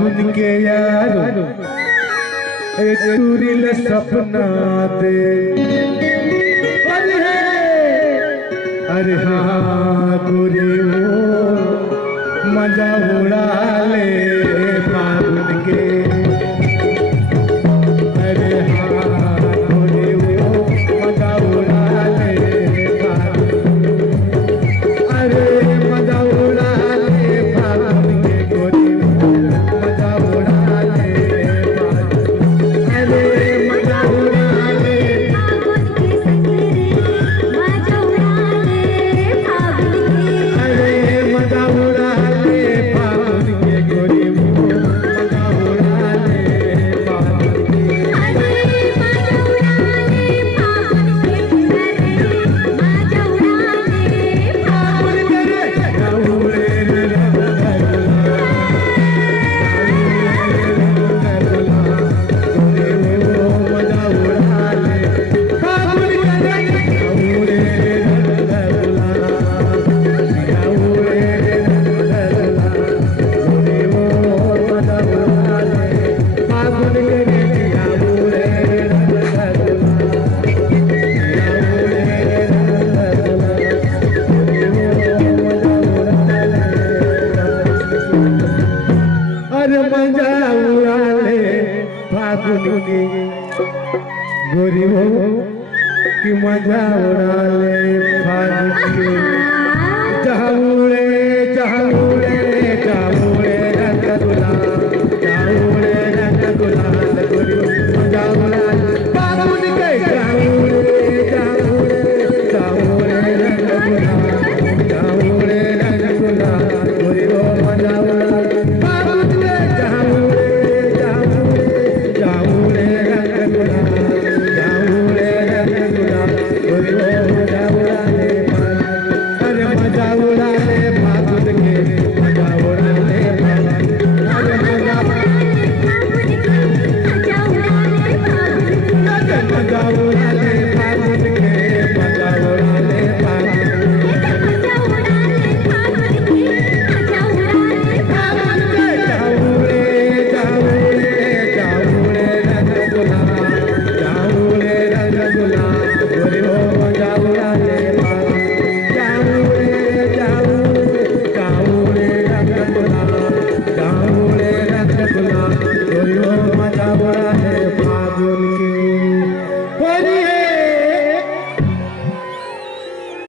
फागुन के यारो टूरिल सपना दे अरे हाँ गोरी वो मजा उड़ा ले फागुन के अरे हाँ गोरी वो मजा उड़ा ले अरे मजा उड़ा ले फागुन के गोरी मजा उड़ा ले अरे मजा उड़ा ले फागुन के संगरे मजा उड़ा ले फागुन के अरे मजा उड़ा ले फागुन के गोरी मजा उड़ा ले फागुन के अरे मजा उड़ा ले फागुन के संगरे मजा उड़ा ले फागुन के अरे मजा उड़ा ले फागुन की गोरी हो कि मजा उड़ा ले